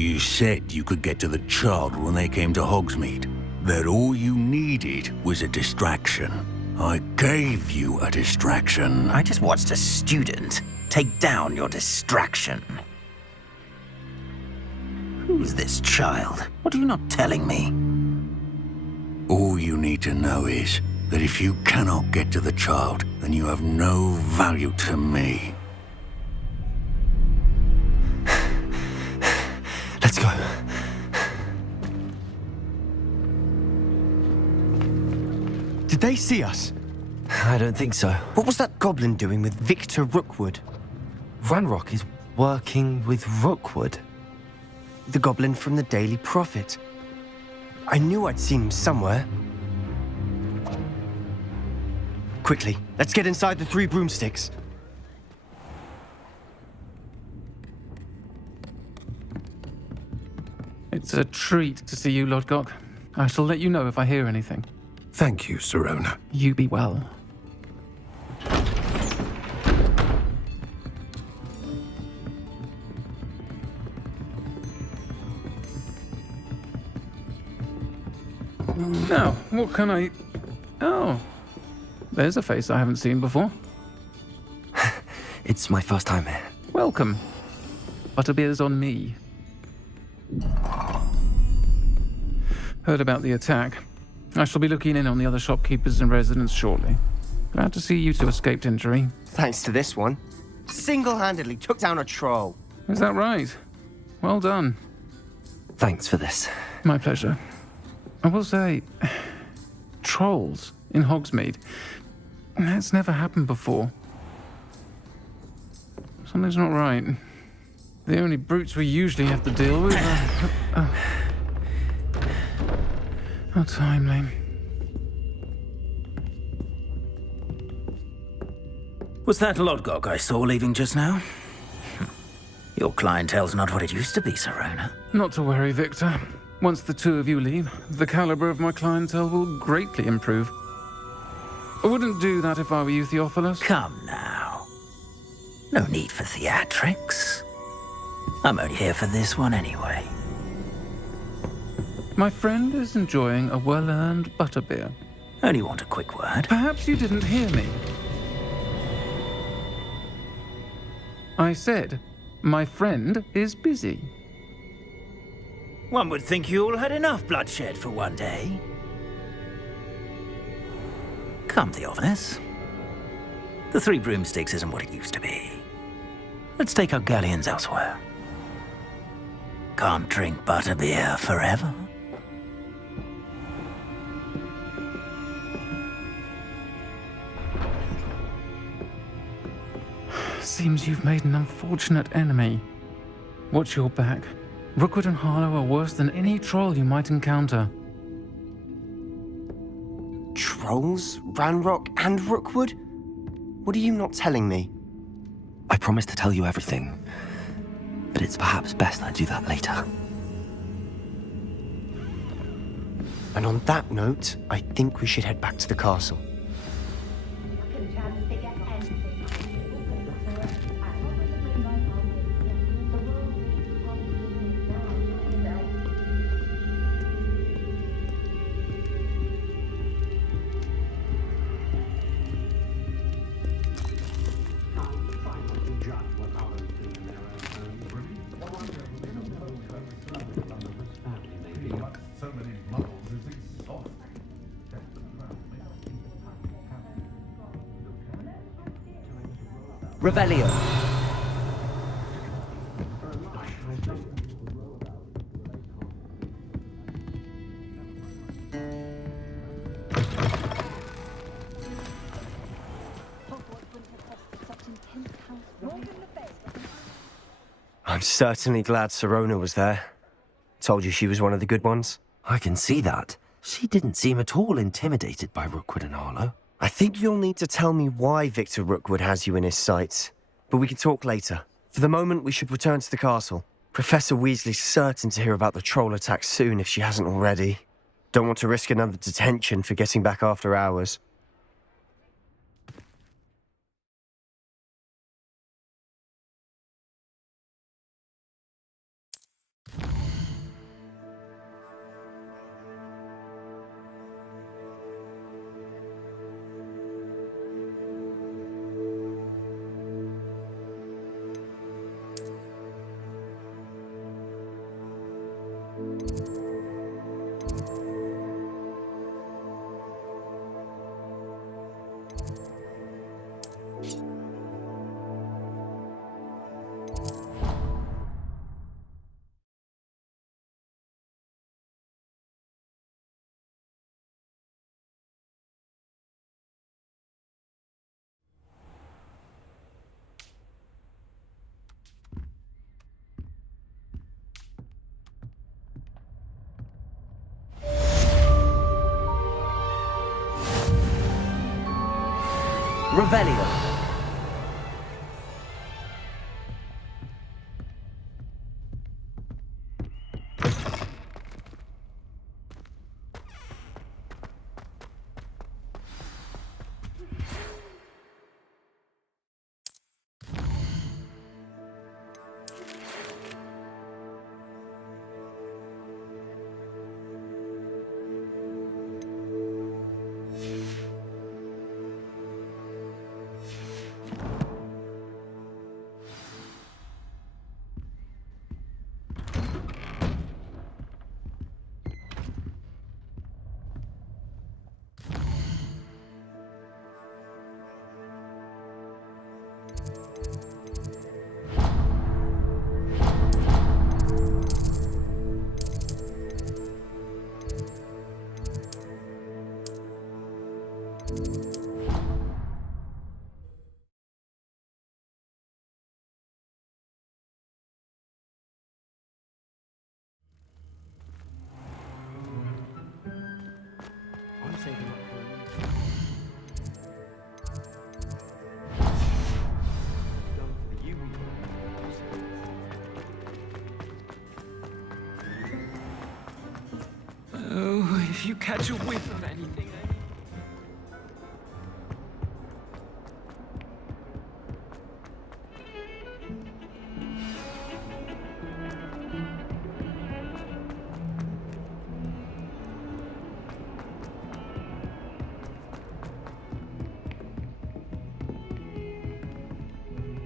You said you could get to the child when they came to Hogsmeade. That all you needed was a distraction. I gave you a distraction. I just watched a student take down your distraction. Who's this child? What are you not telling me? All you need to know is that if you cannot get to the child, then you have no value to me. Let's go. Did they see us? I don't think so. What was that goblin doing with Victor Rookwood? Ranrock is working with Rookwood. The goblin from the Daily Prophet. I knew I'd seen him somewhere. Quickly, let's get inside the 3 broomsticks. It's a treat to see you, Lodgok. I shall let you know if I hear anything. Thank you, Sirona. You be well. Now, what can I... Oh, there's a face I haven't seen before. It's my first time here. Welcome. Butterbeer's on me. Heard about the attack. I shall be looking in on the other shopkeepers and residents shortly. Glad to see you two escaped injury. Thanks to this one. Single-handedly took down a troll. Is that right? Well done. Thanks for this. My pleasure. I will say, trolls in Hogsmeade. That's never happened before. Something's not right. The only brutes we usually have to deal with are... How timely. Was that Lodgok I saw leaving just now? Your clientele's not what it used to be, Sirona. Not to worry, Victor. Once the 2 of you leave, the caliber of my clientele will greatly improve. I wouldn't do that if I were you, Theophilus. Come now. No need for theatrics. I'm only here for this one anyway. My friend is enjoying a well-earned butterbeer. Only want a quick word. Perhaps you didn't hear me. I said, my friend is busy. One would think you all had enough bloodshed for one day. Come, Theophilus. The 3 broomsticks isn't what it used to be. Let's take our galleons elsewhere. Can't drink butterbeer forever. Seems you've made an unfortunate enemy. Watch your back. Rookwood and Harlow are worse than any troll you might encounter. Trolls? Ranrock and Rookwood? What are you not telling me? I promise to tell you everything, but it's perhaps best I do that later. And on that note, I think we should head back to the castle. Revelio. I'm certainly glad Sirona was there. Told you she was one of the good ones. I can see that. She didn't seem at all intimidated by Rookwood and Harlow. I think you'll need to tell me why Victor Rookwood has you in his sights. But we can talk later. For the moment, we should return to the castle. Professor Weasley's certain to hear about the troll attack soon if she hasn't already. Don't want to risk another detention for getting back after hours. Revelio. Oh, if you catch a whiff of anything.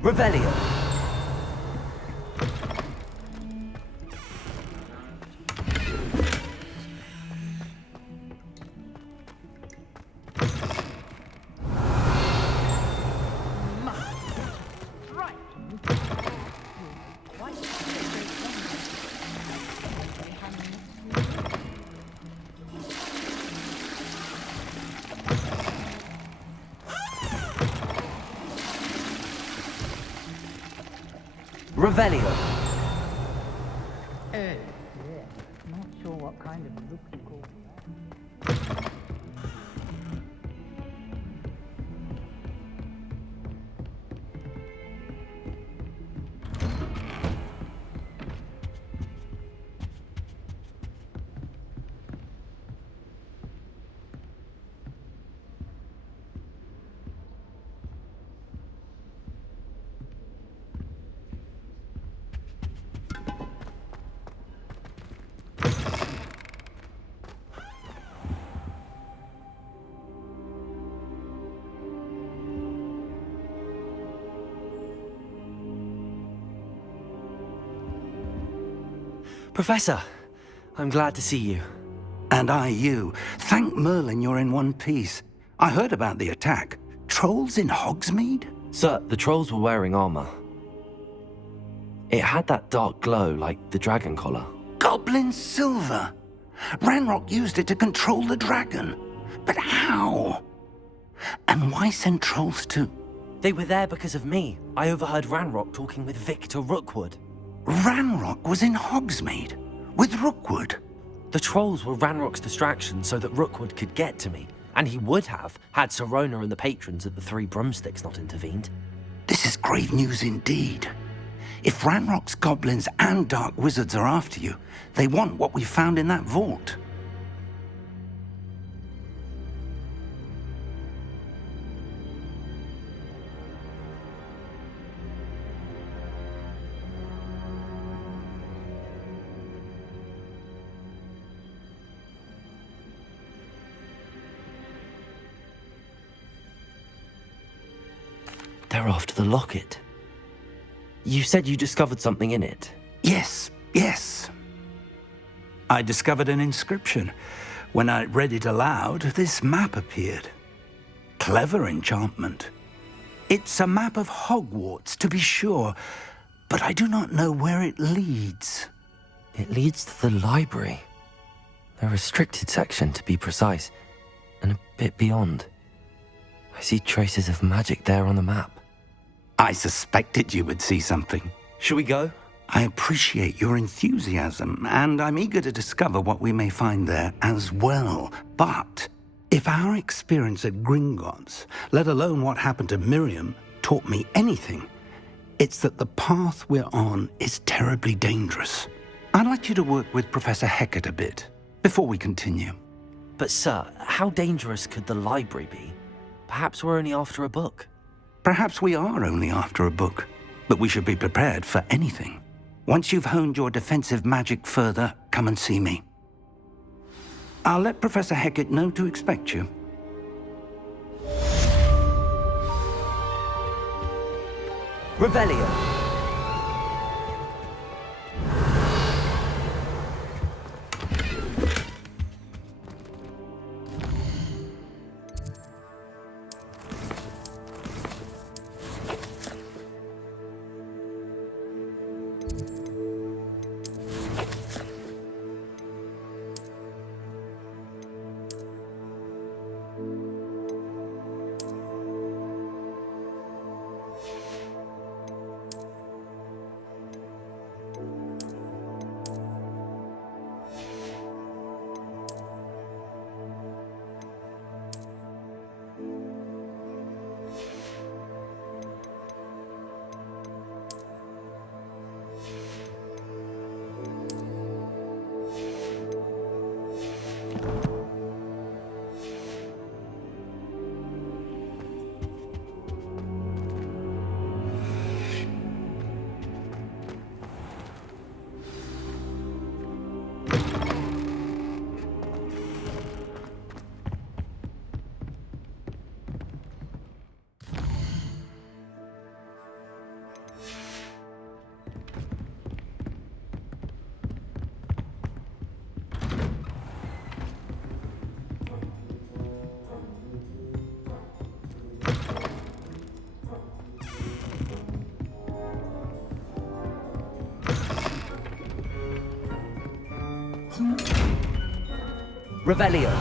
Revelio. Revelio. Not sure what kind of look you call that. Professor, I'm glad to see you. And I you. Thank Merlin you're in one piece. I heard about the attack. Trolls in Hogsmeade? Sir, the trolls were wearing armor. It had that dark glow like the dragon collar. Goblin silver! Ranrock used it to control the dragon. But how? And why send trolls to... They were there because of me. I overheard Ranrock talking with Victor Rookwood. Ranrock was in Hogsmeade? With Rookwood? The trolls were Ranrock's distraction so that Rookwood could get to me. And he would have, had Sirona and the patrons at the Three Broomsticks not intervened. This is grave news indeed. If Ranrock's goblins and dark wizards are after you, they want what we found in that vault. They're after the locket. You said you discovered something in it. Yes. I discovered an inscription. When I read it aloud, this map appeared. Clever enchantment. It's a map of Hogwarts, to be sure, but I do not know where it leads. It leads to the library. The restricted section, to be precise, and a bit beyond. I see traces of magic there on the map. I suspected you would see something. Shall we go? I appreciate your enthusiasm, and I'm eager to discover what we may find there as well. But If our experience at Gringotts, let alone what happened to Miriam, taught me anything, it's that the path we're on is terribly dangerous. I'd like you to work with Professor Hecat a bit before we continue. But sir, how dangerous could the library be? Perhaps we're only after a book. Perhaps we are only after a book, but we should be prepared for anything. Once you've honed your defensive magic further, come and see me. I'll let Professor Hecat know to expect you. Revelio. Revelio.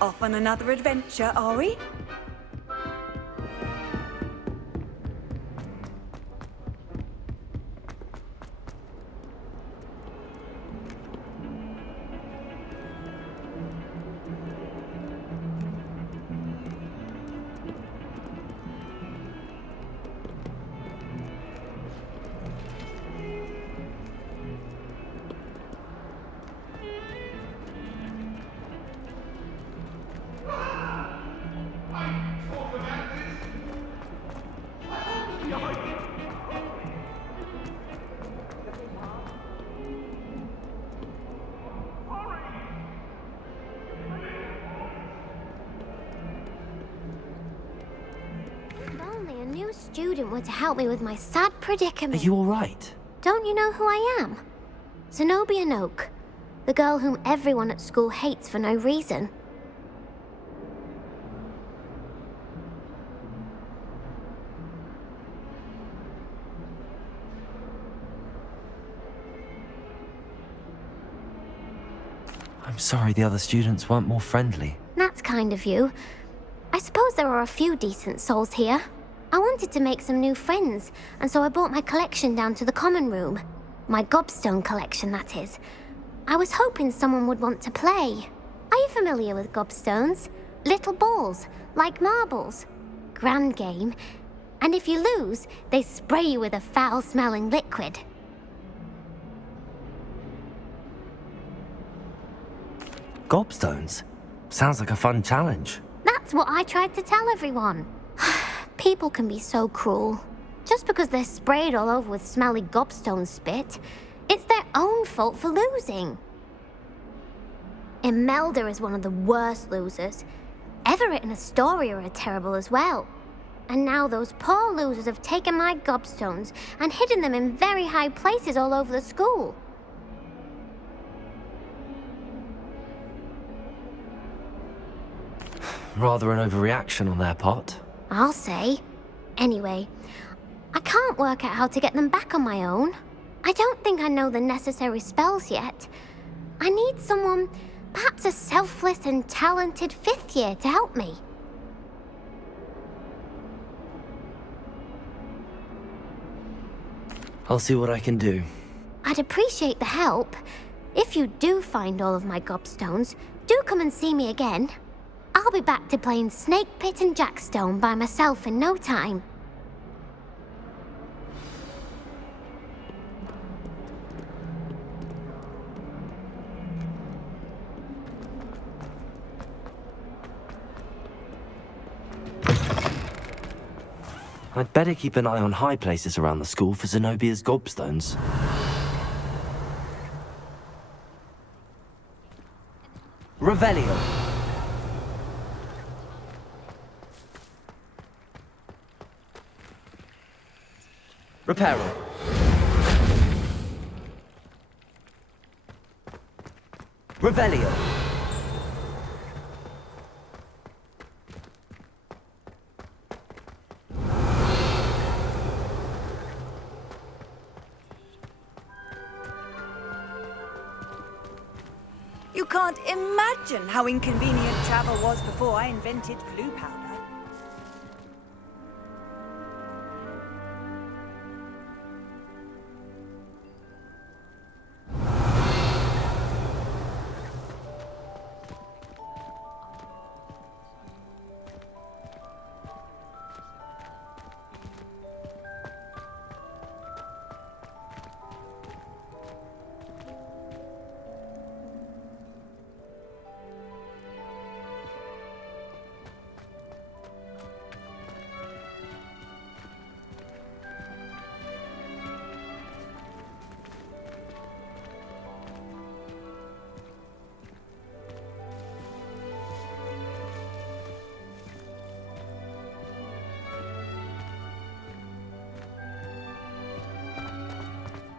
Off on another adventure, are we? Student were to help me with my sad predicament. Are you all right? Don't you know who I am? Zenobia Noak, the girl whom everyone at school hates for no reason. I'm sorry the other students weren't more friendly. That's kind of you. I suppose there are a few decent souls here. I wanted to make some new friends, and so I brought my collection down to the common room. My gobstone collection, that is. I was hoping someone would want to play. Are you familiar with gobstones? Little balls, like marbles. Grand game. And if you lose, they spray you with a foul-smelling liquid. Gobstones? Sounds like a fun challenge. That's what I tried to tell everyone. People can be so cruel. Just because they're sprayed all over with smelly gobstone spit, it's their own fault for losing. Imelda is one of the worst losers. Everett and Astoria are terrible as well. And now those poor losers have taken my gobstones and hidden them in very high places all over the school. Rather an overreaction on their part. I'll say. Anyway, I can't work out how to get them back on my own. I don't think I know the necessary spells yet. I need someone, perhaps a selfless and talented 5th year to help me. I'll see what I can do. I'd appreciate the help. If you do find all of my gobstones, do come and see me again. I'll be back to playing Snake Pit and Jackstone by myself in no time. I'd better keep an eye on high places around the school for Zenobia's gobstones. Revelio. Reparo. Revelio. You can't imagine how inconvenient travel was before I invented flu powder.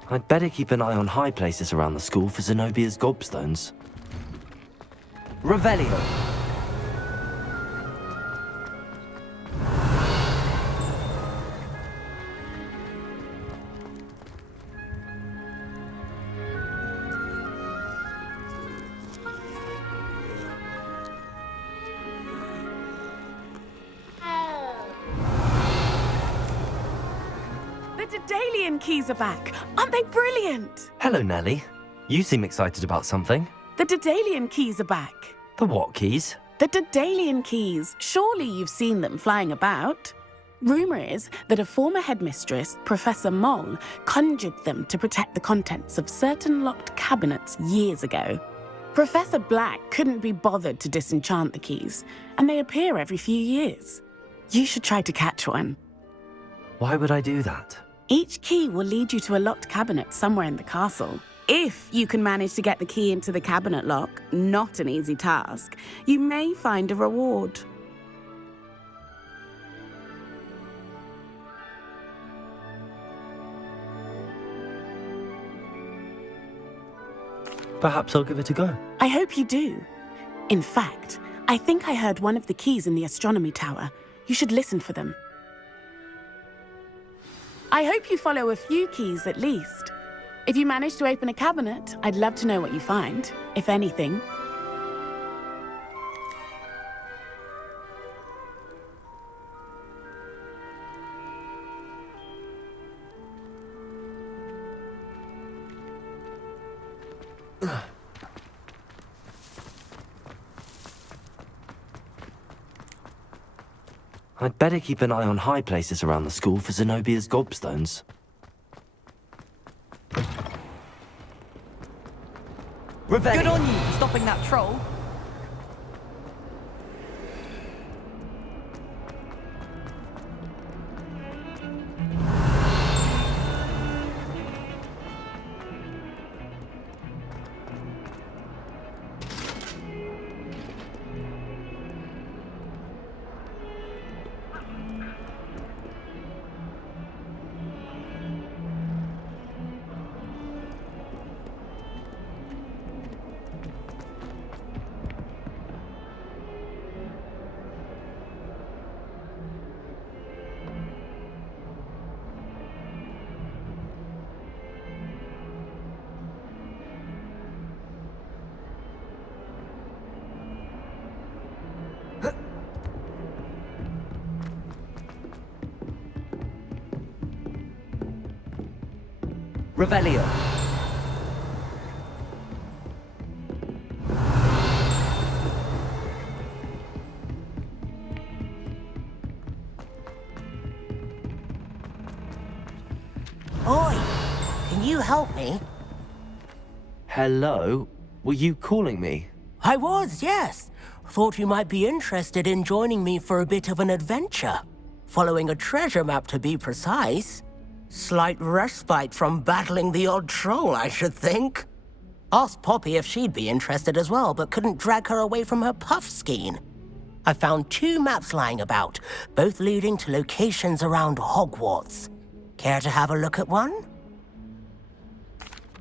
I'd better keep an eye on high places around the school for Zenobia's gobstones. Revelio. The Daedalian keys are back. Aren't they brilliant? Hello, Nellie. You seem excited about something. The Daedalian keys are back. The what keys? The Daedalian keys. Surely you've seen them flying about. Rumour is that a former headmistress, Professor Moll, conjured them to protect the contents of certain locked cabinets years ago. Professor Black couldn't be bothered to disenchant the keys, and they appear every few years. You should try to catch one. Why would I do that? Each key will lead you to a locked cabinet somewhere in the castle. If you can manage to get the key into the cabinet lock, not an easy task, you may find a reward. Perhaps I'll give it a go. I hope you do. In fact, I think I heard one of the keys in the astronomy tower. You should listen for them. I hope you follow a few keys at least. If you manage to open a cabinet, I'd love to know what you find, if anything. I'd better keep an eye on high places around the school for Zenobia's gobstones. Good on you for stopping that troll. Revelio. Oi! Can you help me? Hello? Were you calling me? I was, yes. Thought you might be interested in joining me for a bit of an adventure. Following a treasure map, to be precise. Slight respite from battling the odd troll, I should think. Asked Poppy if she'd be interested as well, but couldn't drag her away from her puff skein. I found 2 maps lying about, both leading to locations around Hogwarts. Care to have a look at one?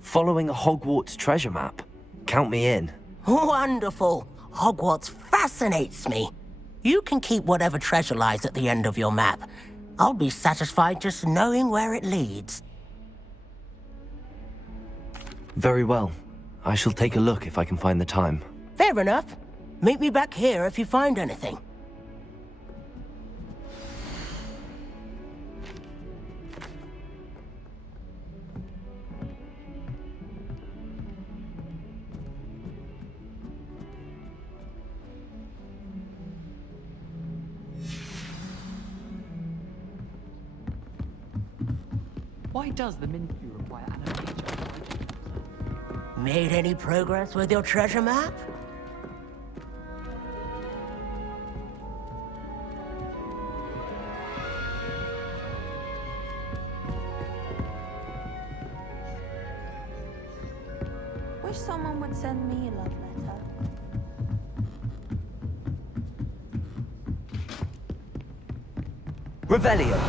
Following a Hogwarts treasure map? Count me in. Wonderful. Hogwarts fascinates me. You can keep whatever treasure lies at the end of your map. I'll be satisfied just knowing where it leads. Very well. I shall take a look if I can find the time. Fair enough. Meet me back here if you find anything. Why does the Ministry require annotation? Made any progress with your treasure map? Wish someone would send me a love letter. Revelio.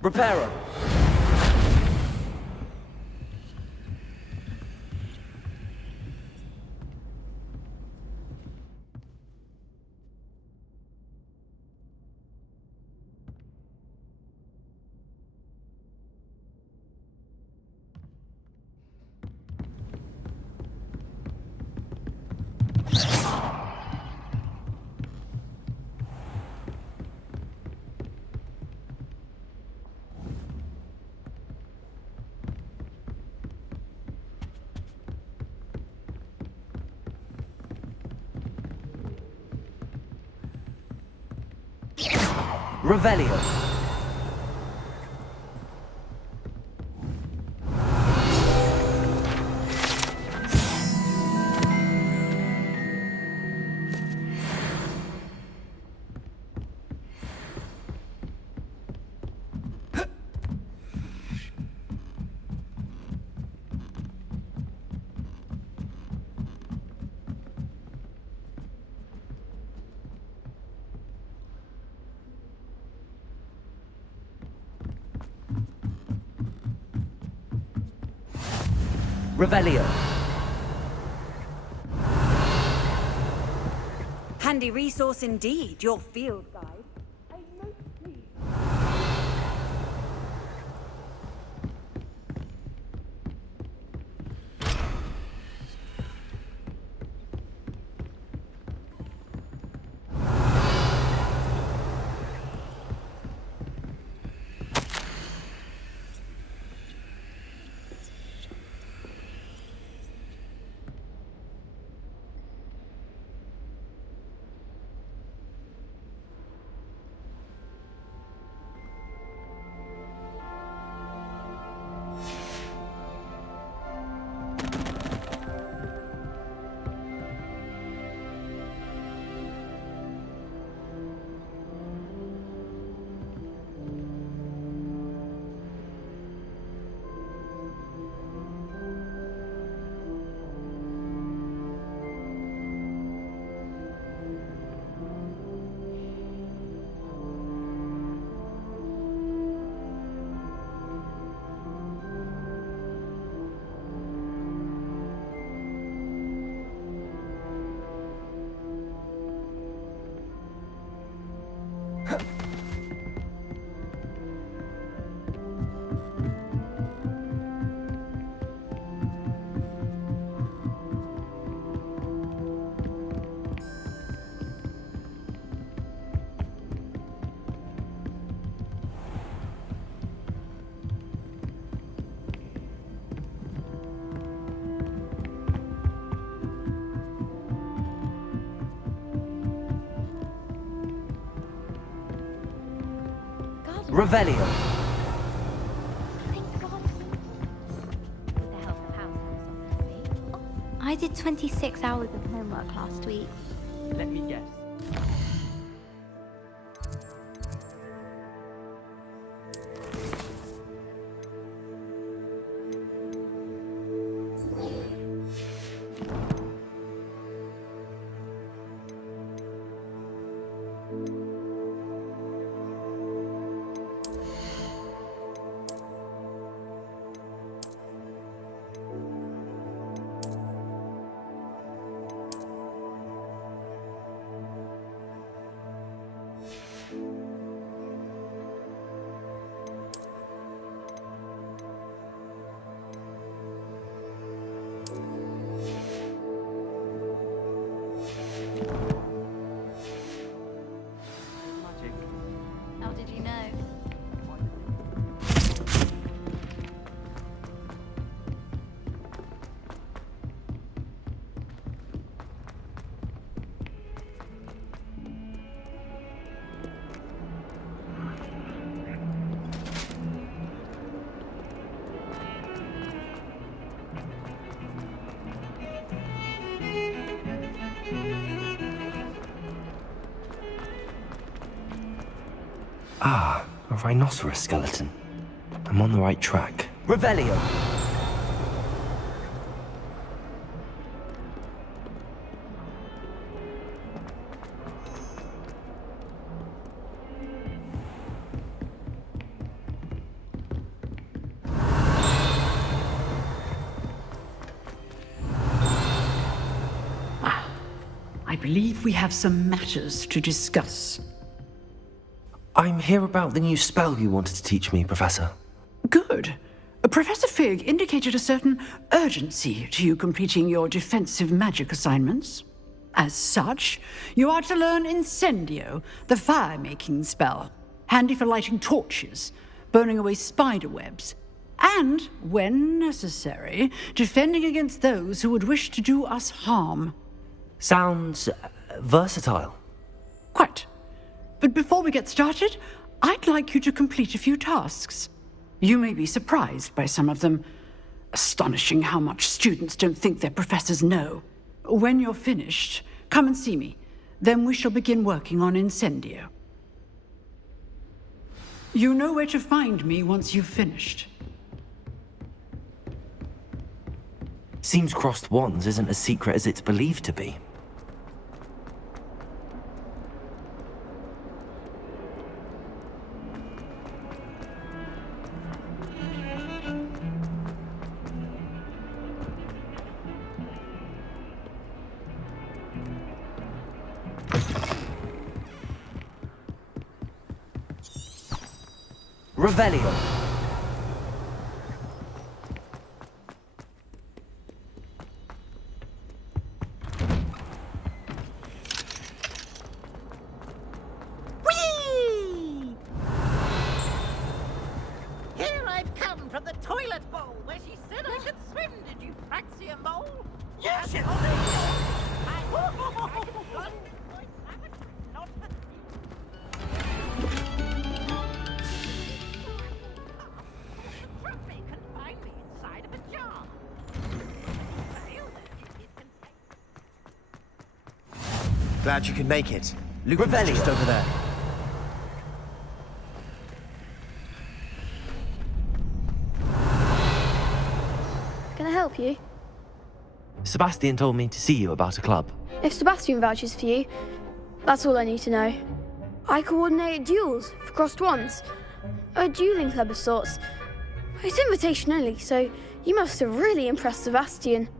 Reparo. Revelio. Revelio. Handy resource indeed, your field guide. Revelio. I did 26 hours of homework last week. Let me guess. How did you know? Ah, a rhinoceros skeleton. I'm on the right track. Revelio. I believe we have some matters to discuss. I'm here about the new spell you wanted to teach me, Professor. Good. Professor Fig indicated a certain urgency to you completing your defensive magic assignments. As such, you are to learn Incendio, the fire-making spell, handy for lighting torches, burning away spider webs, and, when necessary, defending against those who would wish to do us harm. Sounds versatile. Quite. But before we get started, I'd like you to complete a few tasks. You may be surprised by some of them. Astonishing how much students don't think their professors know. When you're finished, come and see me. Then we shall begin working on Incendio. You know where to find me once you've finished. Seems crossed wands isn't as secret as it's believed to be. Revelio. Whee! Here I've come from the toilet bowl where she said I could swim. Did you Praxia mole? Yes, you Glad you could make it. Luke is just over there. Can I help you? Sebastian told me to see you about a club. If Sebastian vouches for you, that's all I need to know. I coordinate duels for crossed wands. A dueling club of sorts. It's invitation only, so you must have really impressed Sebastian.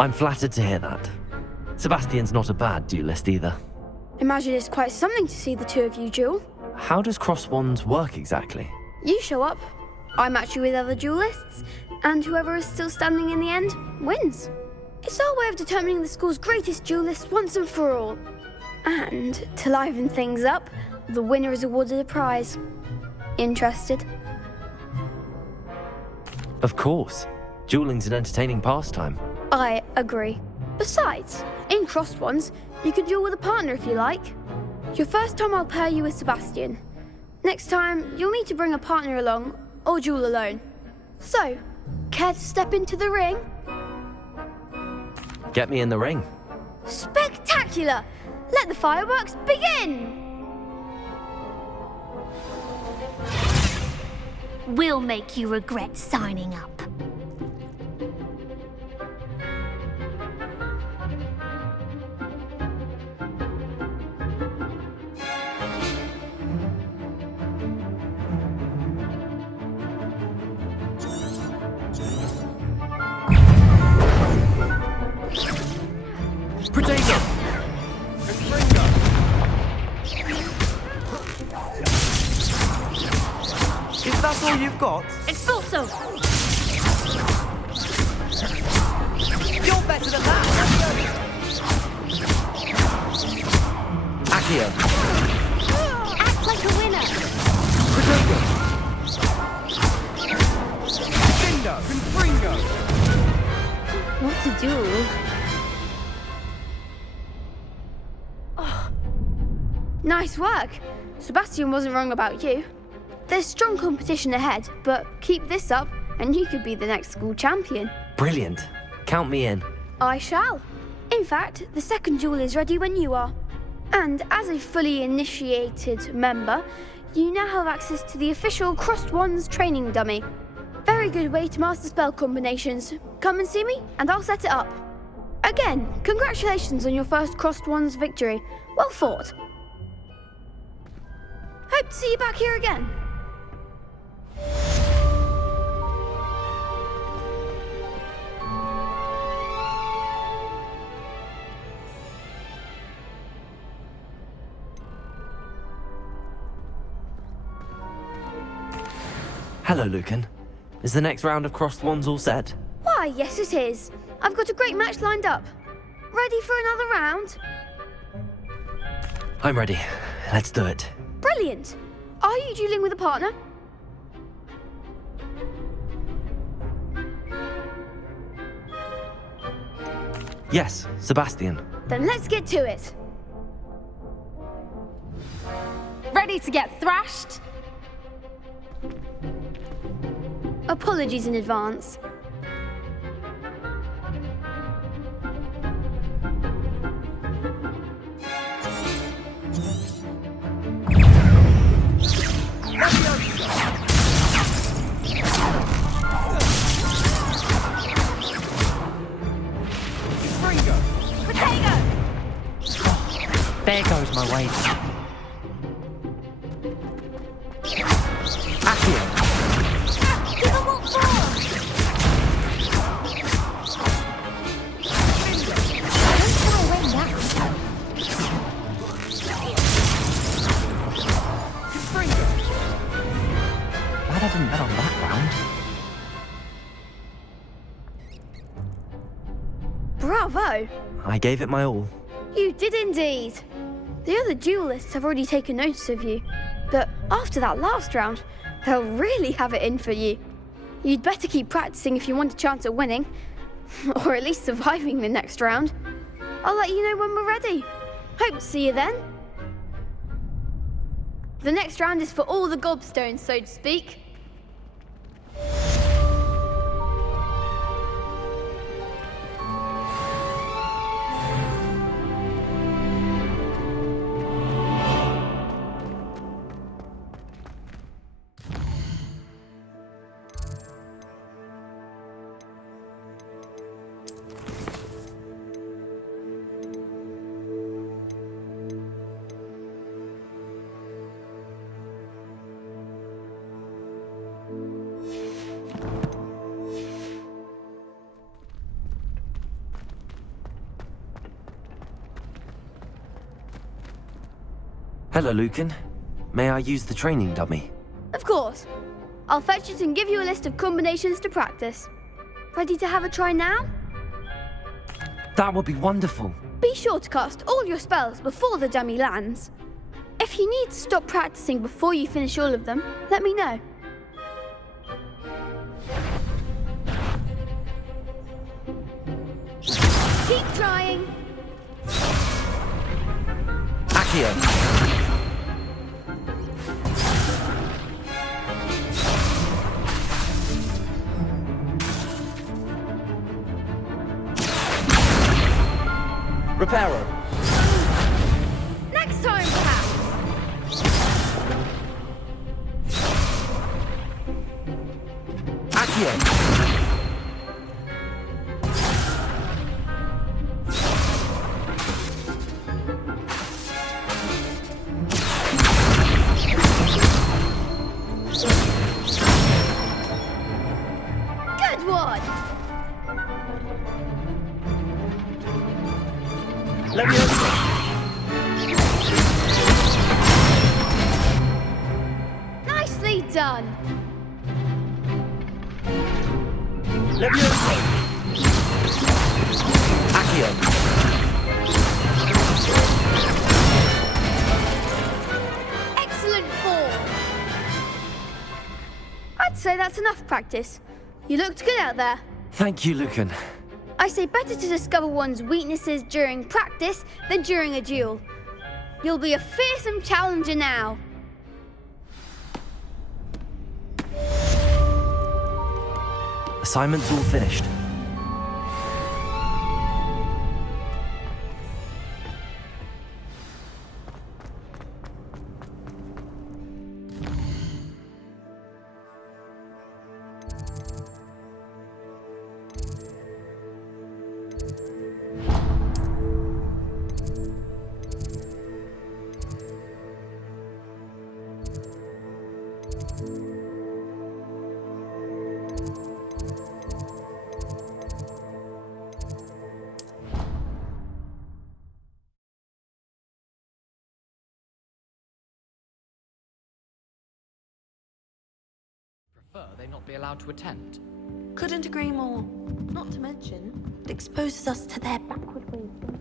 I'm flattered to hear that. Sebastian's not a bad duelist either. Imagine it's quite something to see the two of you duel. How does cross wands work exactly? You show up, I match you with other duelists, and whoever is still standing in the end wins. It's our way of determining the school's greatest duelist once and for all. And to liven things up, the winner is awarded a prize. Interested? Of course. Dueling's an entertaining pastime. I agree. Besides, in crossed ones, you can duel with a partner if you like. Your first time I'll pair you with Sebastian. Next time, you'll need to bring a partner along, or duel alone. So, care to step into the ring? Get me in the ring. Spectacular! Let the fireworks begin! We'll make you regret signing up. Potato! Is that all you've got? Expulso! You're better than that! Accio! Act like a winner. Cindo! Confringo! What a duel. Nice work. Sebastian wasn't wrong about you. There's strong competition ahead, but keep this up and you could be the next school champion. Brilliant. Count me in. I shall. In fact, the second duel is ready when you are. And as a fully initiated member, you now have access to the official Crossed Wands training dummy. Very good way to master spell combinations. Come and see me and I'll set it up. Again, congratulations on your first Crossed Wands victory. Well fought. Hope to see you back here again. Hello, Lucan. Is the next round of Crossed Wands all set? Why, yes it is. I've got a great match lined up. Ready for another round? I'm ready. Let's do it. Brilliant. Are you dueling with a partner? Yes, Sebastian. Then let's get to it. Ready to get thrashed? Apologies in advance. There goes my wave. Accio. Give a walk forward. Don't try to win that. Glad I didn't bet on that round. Bravo! I gave it my all. You did indeed. The other duelists have already taken notice of you, but after that last round, they'll really have it in for you. You'd better keep practicing if you want a chance at winning, or at least surviving the next round. I'll let you know when we're ready. Hope to see you then. The next round is for all the gobstones, so to speak. Hello, Lucan. May I use the training dummy? Of course. I'll fetch it and give you a list of combinations to practice. Ready to have a try now? That would be wonderful. Be sure to cast all your spells before the dummy lands. If you need to stop practicing before you finish all of them, let me know. Keep trying. Accio. Reparo. Next time, perhaps. Accio. Good one. Nicely done. Accio. Excellent form. I'd say that's enough practice. You looked good out there. Thank you, Lucan. I say better to discover one's weaknesses during practice than during a duel. You'll be a fearsome challenger now. Assignment's all finished. Prefer they not be allowed to attend. Couldn't agree more. Not to mention, it exposes us to their backward ways of thinking.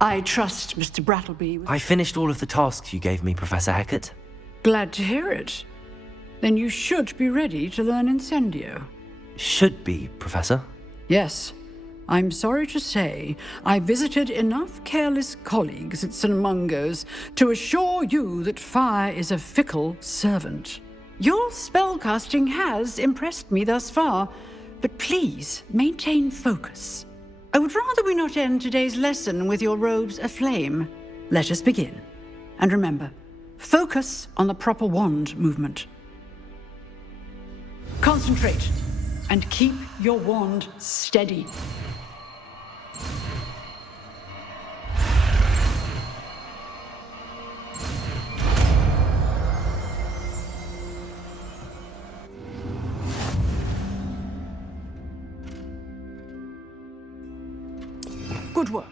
I trust Mr. Brattleby. I finished all of the tasks you gave me, Professor Hecat. Glad to hear it. Then you should be ready to learn Incendio. Should be, Professor. Yes. I'm sorry to say, I visited enough careless colleagues at St. Mungo's to assure you that fire is a fickle servant. Your spellcasting has impressed me thus far, but please maintain focus. I would rather we not end today's lesson with your robes aflame. Let us begin. And remember, focus on the proper wand movement. Concentrate and keep your wand steady. Good work.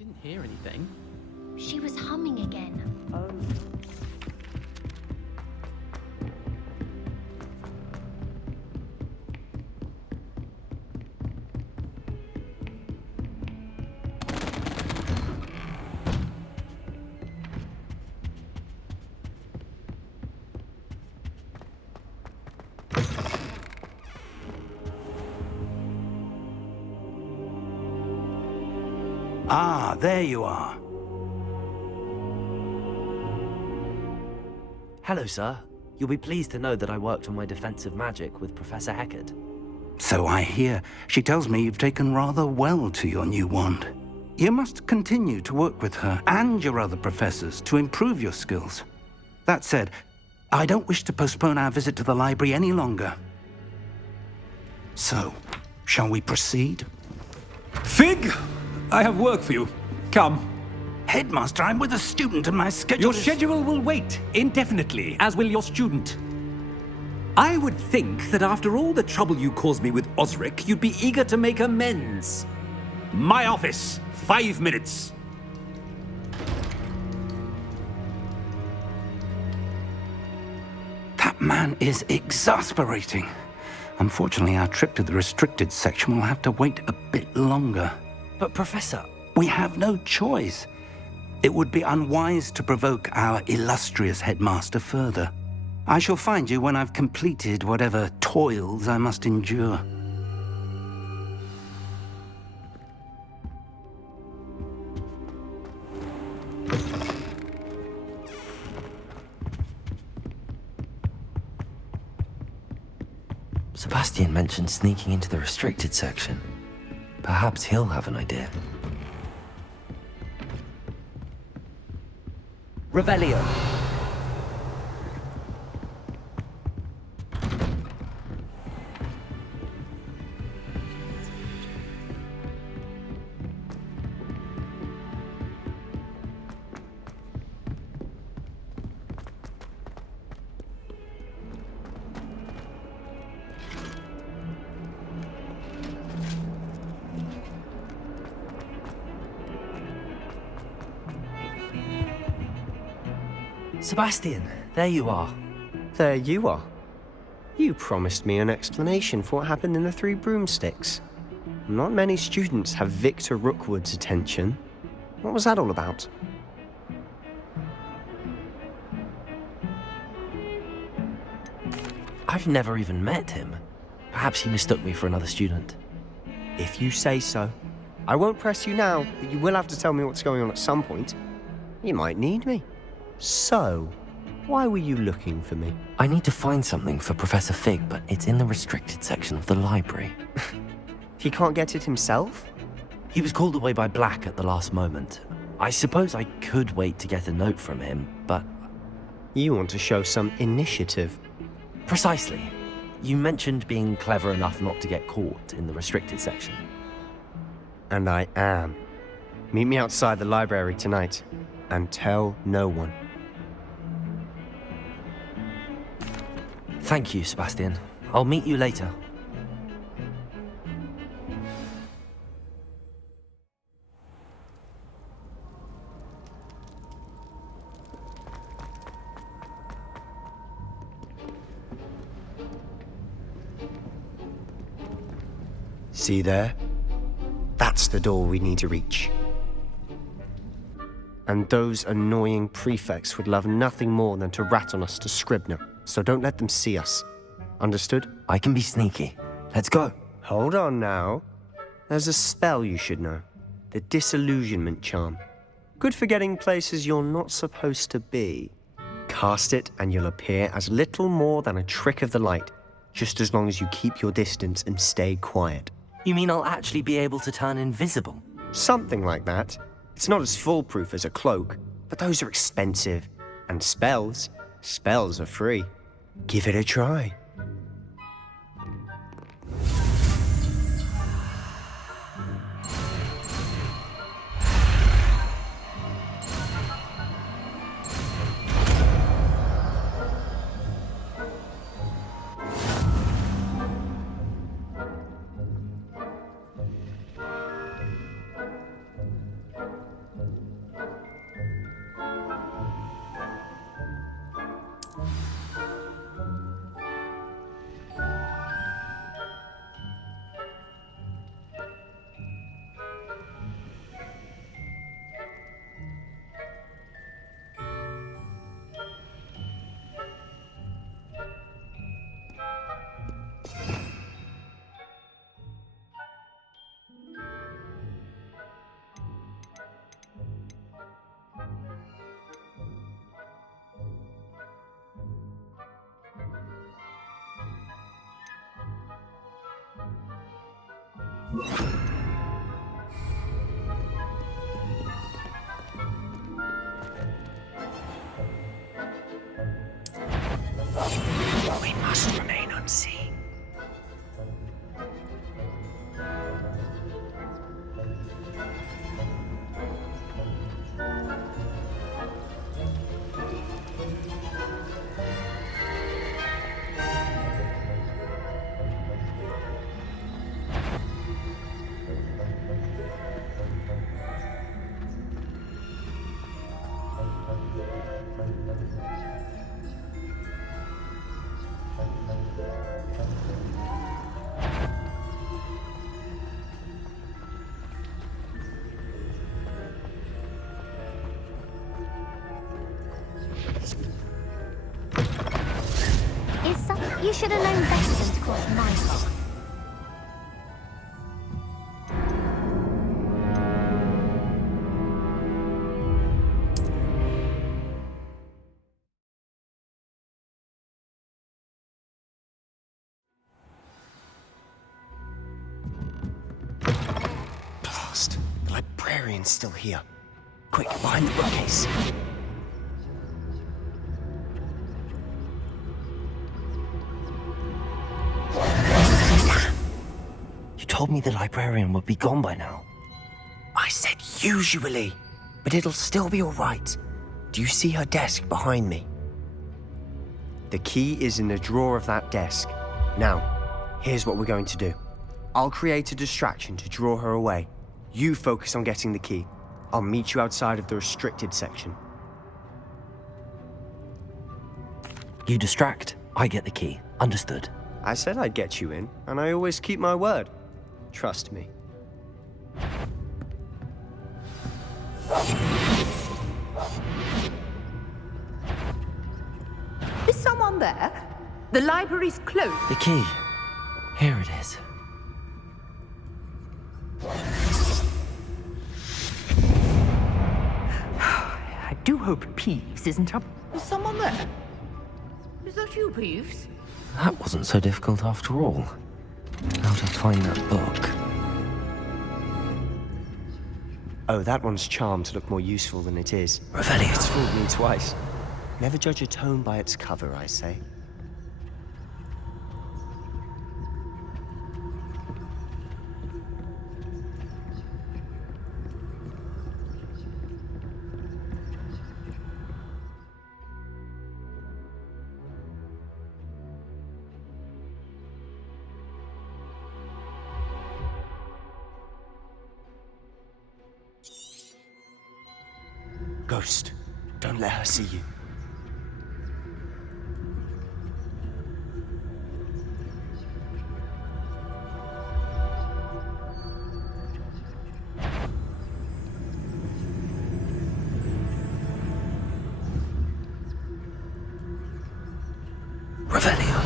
Didn't hear anything. She was humming again. Oh. Ah, there you are. Hello, sir. You'll be pleased to know that I worked on my defensive magic with Professor Heckard. So I hear. She tells me you've taken rather well to your new wand. You must continue to work with her and your other professors to improve your skills. That said, I don't wish to postpone our visit to the library any longer. So, shall we proceed? Fig! I have work for you. Come. Headmaster, I'm with a student and my schedule Your schedule will wait indefinitely, as will your student. I would think that after all the trouble you caused me with Osric, you'd be eager to make amends. My office, 5 minutes. That man is exasperating. Unfortunately, our trip to the restricted section will have to wait a bit longer. But, Professor... We have no choice. It would be unwise to provoke our illustrious headmaster further. I shall find you when I've completed whatever toils I must endure. Sebastian mentioned sneaking into the restricted section. Perhaps he'll have an idea. Revelio. Sebastian, there you are. There you are. You promised me an explanation for what happened in the Three Broomsticks. Not many students have Victor Rookwood's attention. What was that all about? I've never even met him. Perhaps he mistook me for another student. If you say so. I won't press you now, but you will have to tell me what's going on at some point. You might need me. So, why were you looking for me? I need to find something for Professor Fig, but it's in the restricted section of the library. He can't get it himself? He was called away by Black at the last moment. I suppose I could wait to get a note from him, but... You want to show some initiative. Precisely. You mentioned being clever enough not to get caught in the restricted section. And I am. Meet me outside the library tonight, and tell no one. Thank you, Sebastian. I'll meet you later. See there? That's the door we need to reach. And those annoying prefects would love nothing more than to rat on us to Scribner, so don't let them see us. Understood? I can be sneaky. Let's go. Hold on now. There's a spell you should know. The Disillusionment Charm. Good for getting places you're not supposed to be. Cast it and you'll appear as little more than a trick of the light, just as long as you keep your distance and stay quiet. You mean I'll actually be able to turn invisible? Something like that. It's not as foolproof as a cloak, but those are expensive. And spells are free. Give it a try. We must remain unseen. You should have known better than to cross my path. Blast! The librarian's still here. Quick, behind the bookcase. You told me the librarian would be gone by now. I said usually, but it'll still be all right. Do you see her desk behind me? The key is in the drawer of that desk. Now, here's what we're going to do. I'll create a distraction to draw her away. You focus on getting the key. I'll meet you outside of the restricted section. You distract, I get the key. Understood. I said I'd get you in, and I always keep my word. Trust me. Is someone there? The library's closed. The key. Here it is. I do hope Peeves isn't up. Is someone there? Is that you, Peeves? That wasn't so difficult after all. How to find that book? Oh, that one's charmed to look more useful than it is. Revelio. It's fooled me twice. Never judge a tome by its cover, I say. Ghost, don't let her see you. Revelio.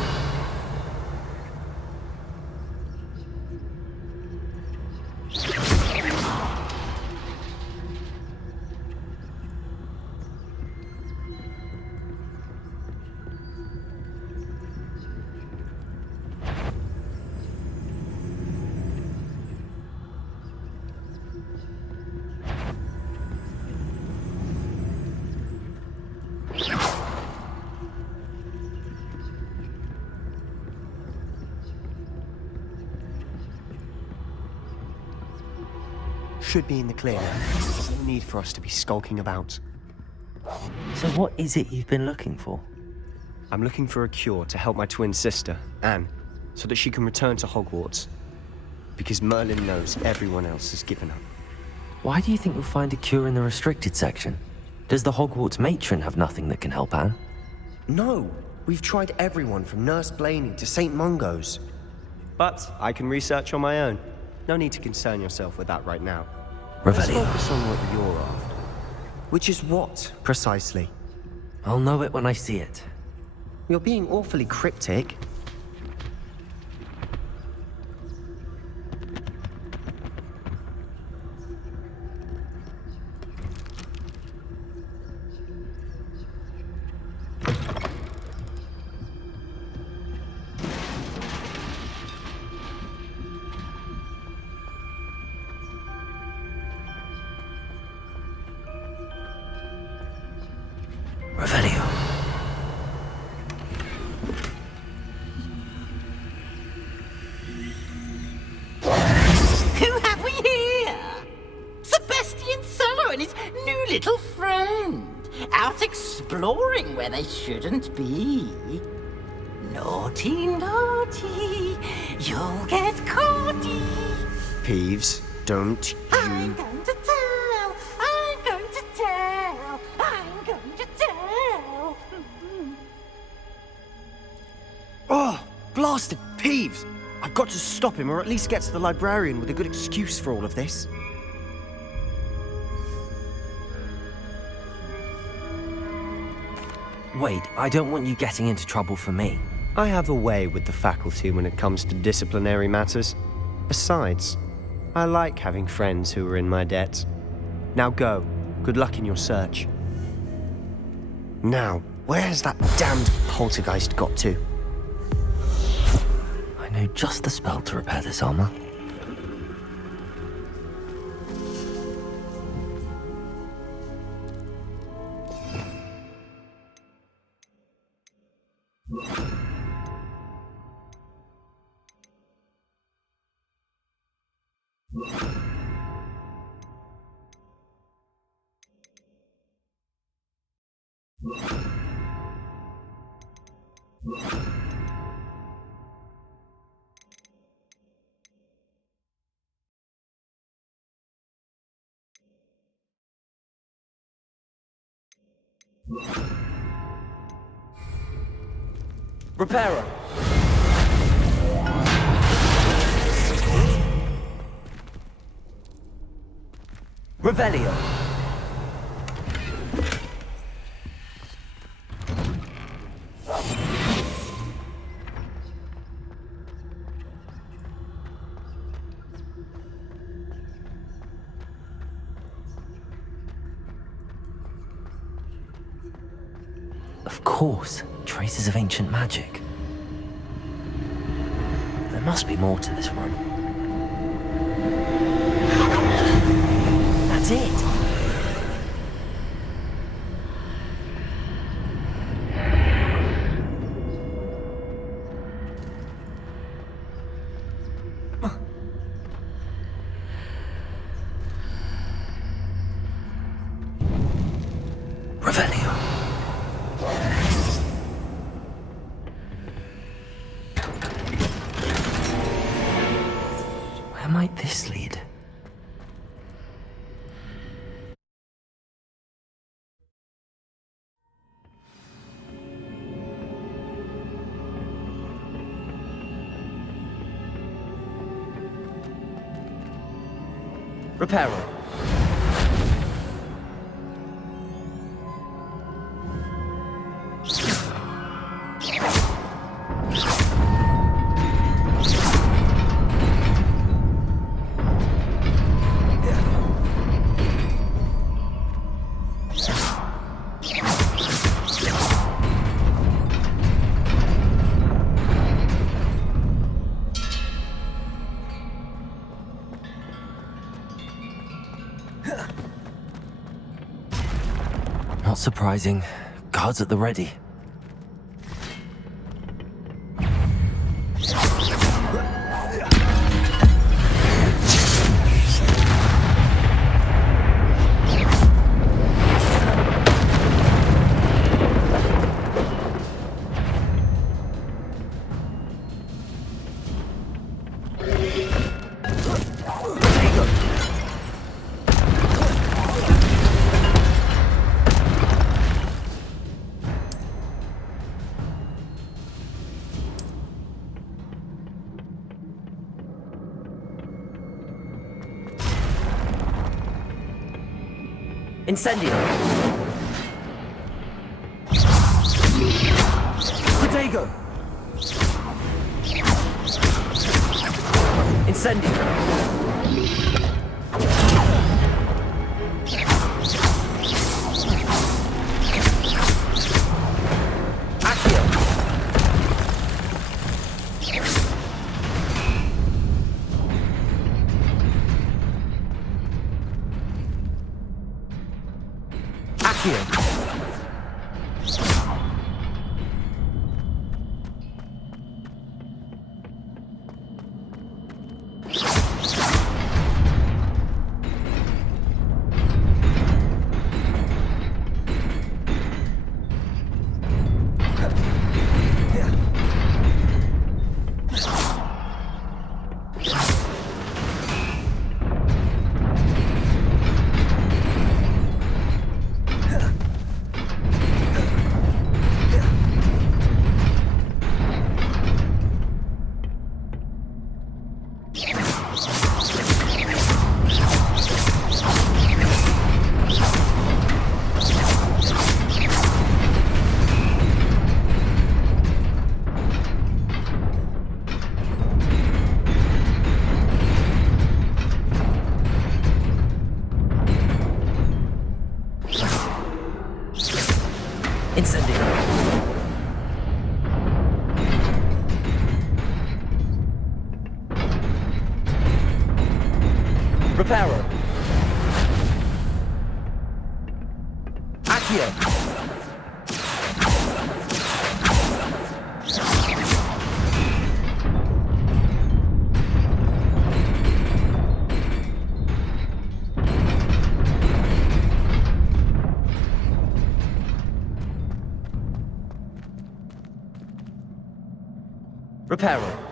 Should be in the clear now. There's no need for us to be skulking about. So what is it you've been looking for? I'm looking for a cure to help my twin sister, Anne, so that she can return to Hogwarts. Because Merlin knows everyone else has given up. Why do you think we'll find a cure in the restricted section? Does the Hogwarts matron have nothing that can help Anne? No! We've tried everyone from Nurse Blaney to St. Mungo's. But I can research on my own. No need to concern yourself with that right now. Let's focus on what you're after. Which is what, precisely? I'll know it when I see it. You're being awfully cryptic. Revelio. Who have we here? Sebastian Solo and his new little friend. Out exploring where they shouldn't be. Naughty, naughty, you'll get caughty. Peeves, don't you... I'm going to tell, I'm going to tell, I'm going to tell. Oh, blasted Peeves! I've got to stop him, or at least get to the librarian with a good excuse for all of this. Wait, I don't want you getting into trouble for me. I have a way with the faculty when it comes to disciplinary matters. Besides, I like having friends who are in my debt. Now go. Good luck in your search. Now, where has that damned poltergeist got to? I know just the spell to repair this armor. Reparo. Revelio. Of course, traces of ancient magic. There must be more to this room. That's it! Revelio. Where might this lead? Reparo. Not surprising. Guards at the ready. Incendio. Protego. Incendio. Incendio. Reparo. Accio. Reparo.